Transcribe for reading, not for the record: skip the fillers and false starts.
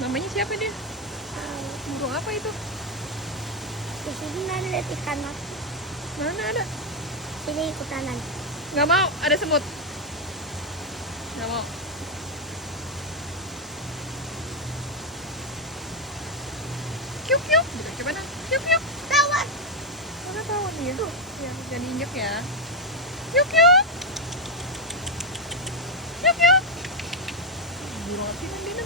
Namanya siapa dia? Tahu. Burung apa itu? Di sini ada ikan mas. Mana ada? Sini ikutan. Nggak mau, ada semut. Nggak mau. Kiuk kiuk, gitu coba nah. Kiuk kiuk. Tawon. Mana tawon ya? Ya, jangan diinjek ya. Kiuk kiuk. Kiuk kiuk. Burung apa sih, Nandina?